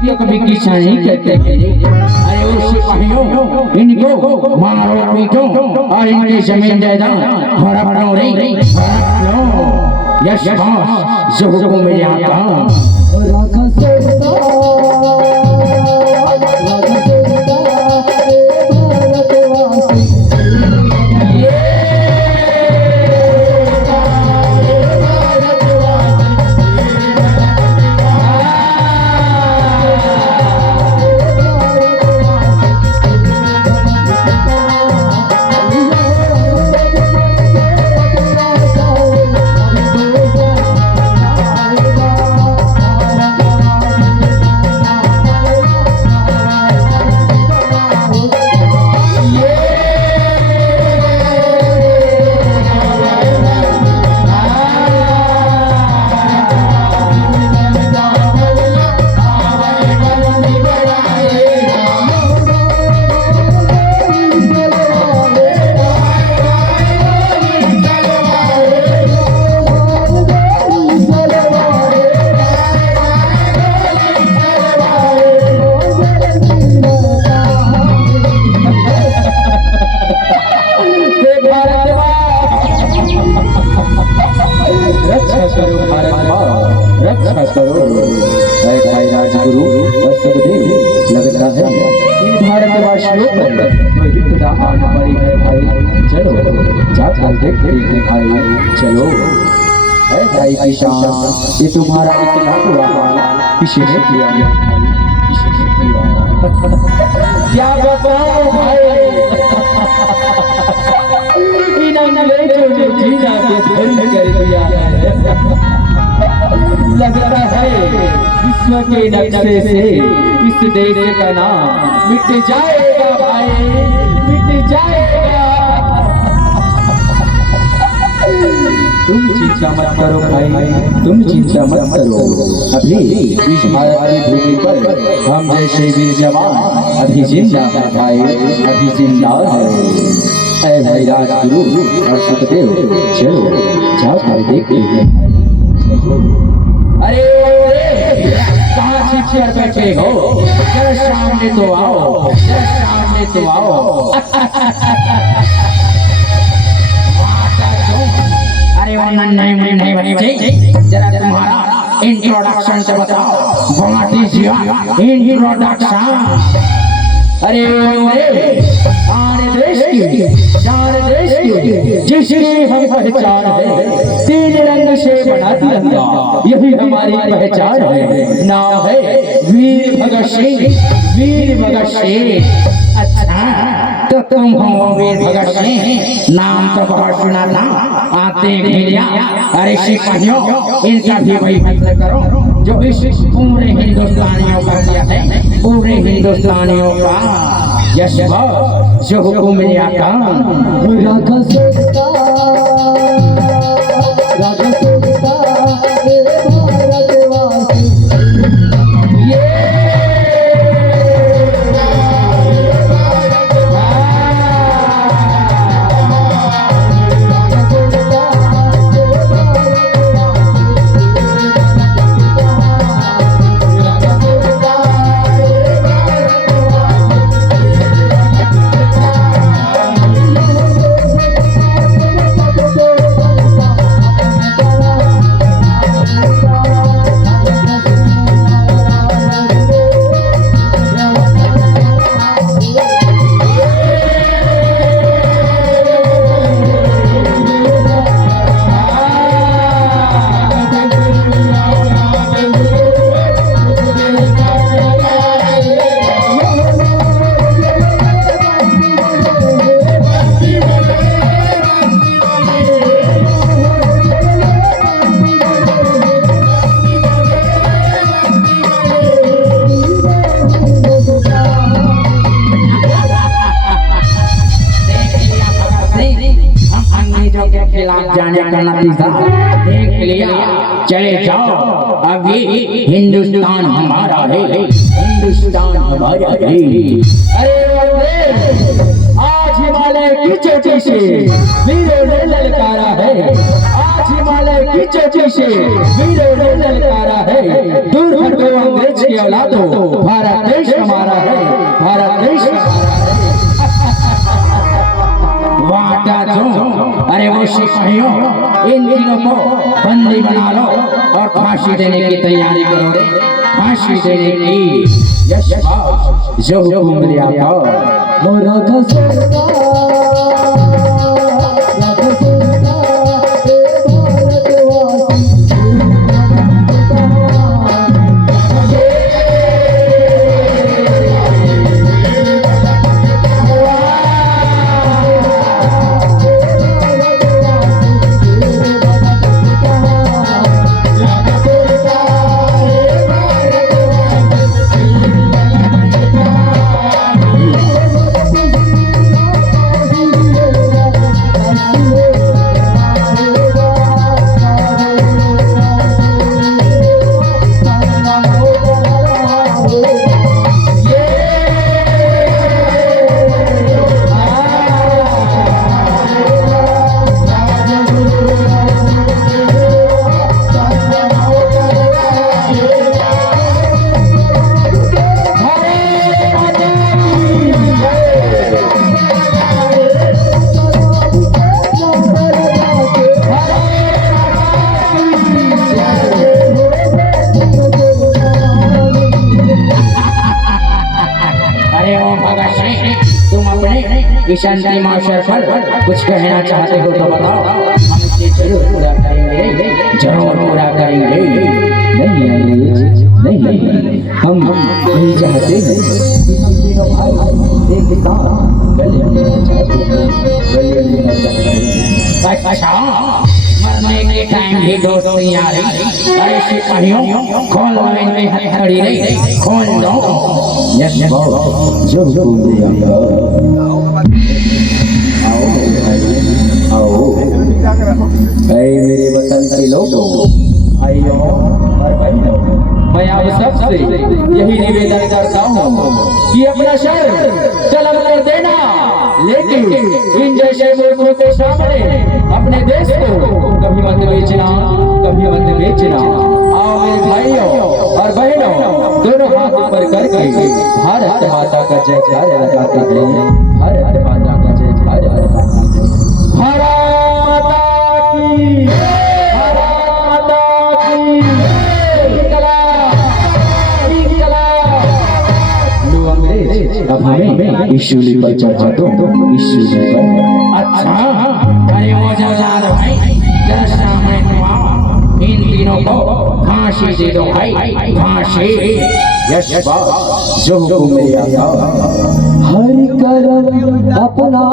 तो कभी किसानी कहते हैं। अरे उस सिपाहियों इनको मारो पीटो और इनकी जमीन जायदाद हड़प लो रे, हड़प लो। यश बॉस जो हुक्म मिले आता राजगुरु और सुखदेव, लगता है इन भारतवासियों पर कोई विपदा आन पड़ी है भाई। चलो जाकर देखते हैं भाई, चलो। है भाई किसान, ये तुम्हारा इतना बुरा हाल किसी ने किया है? किसी ने किया? क्या बताओ भाई, इन अंग्रेजों ने जीना के धन कर दिया है। लगता है विश्व के नक्शे से इस देश का नाम मिट जाएगा भाई, मिट जाएगा। तुम चिंता मत करो भाई, तुम चिंता मत करो। अभी इस भारत की भूमि पर हम जैसे वीर जवान अभी जिंदा है भाई, अभी जिंदा है। ऐ भाई राजगुरु और सुखदेव, चलो जाकर देखते हैं। अरे कहाँ सीट पर बैठे हो? जरा सामने तो आओ, जरा सामने तो आओ। अरे वो नहीं बच्चे, जरा तुम्हारा इंट्रोडक्शन से बताओ। What is your introduction? अरे सारे देश की जिसकी हम पहचान है, तीन रंग से बना तिरंगा, यही हमारी पहचान है। नाम है वीर भगत सिंह, वीर भगत सिंह। अच्छा तो तुम हो वीर भगत सिंह, नाम तो बहुत सुना था, आते मिलिया। अरे सिपाहियों, इनका भी वही मतलब करो जो इस पूरे हिंदुस्तानियों का किया है, पूरे हिंदुस्तानियों का यश जो हुकुम लिया था। जाने का नतीजा देख लिया। चले जाओ, अभी हिंदुस्तान हमारा है, हिंदुस्तान हमारा है। अरे आज हिमालय की चोटी से वीरों ने ललकारा है, आज हिमालय की चोटी से वीरों ने ललकारा है। दूर हटो अंग्रेज की औलादों, भारत देश हमारा है, भारत देश हमारा है। अरे वो सिपाहियों, इन तीनों को बंदी बना लो और फांसी देने की तैयारी करो, फांसी देने की। यश जो हुकुम लिया था। अरे ओ भगत सिंह, तुम अपने किशन मास्टर पर कुछ कहना चाहते हो तो बताओ, हम इसे जरूर पूरा करेंगे, जरूर पूरा करेंगे। नहीं अंग्रेज, नहीं, हम यही चाहते हैं कि हम तीनों भाई एक साथ गले मिलना चाहते हैं, गले मिलना चाहते हैं। अच्छा, मरने के टाइम भी दोस्ती आ रही। अरे सिपाहियों, खोल लो इनमें हथकड़ी रही, खोल दो। यस बॉस, जो हुकुम दे आपका। आओ मेरे भाई, आओ। ऐ मेरे वतन के लोगों, आइयो और बहनों, मैं आप सबसे यही निवेदन करता हूँ कि अपना शहर तलब कर देना, लेकिन इन जैसे मुल्कों के सामने अपने देश को कभी मत बेचना, कभी मत बेचना। आओ मेरे भाइयों और बहनों, दोनों हाथ ऊपर करके भारत माता का जयकार लगाते हैं, भारत माता का जयकार लगाते हैं। भारत माता की, भारत माता की। लो अंग्रेज, अब हमें इस शूली पर चढ़ा दो, इस शूली पर। अच्छा, अरे वो जलाल भाई, जरा सामने तो आओ, इन तीनों को फांसी दे दो भाई, फांसी। यश बॉस, जो हुकुम दे आपका। हरि करम अपना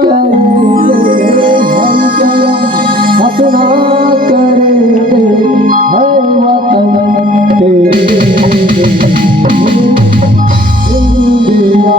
करे, हरि करम अपना करे, है वतन तेरे इंडिया।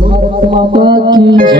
भारत माता की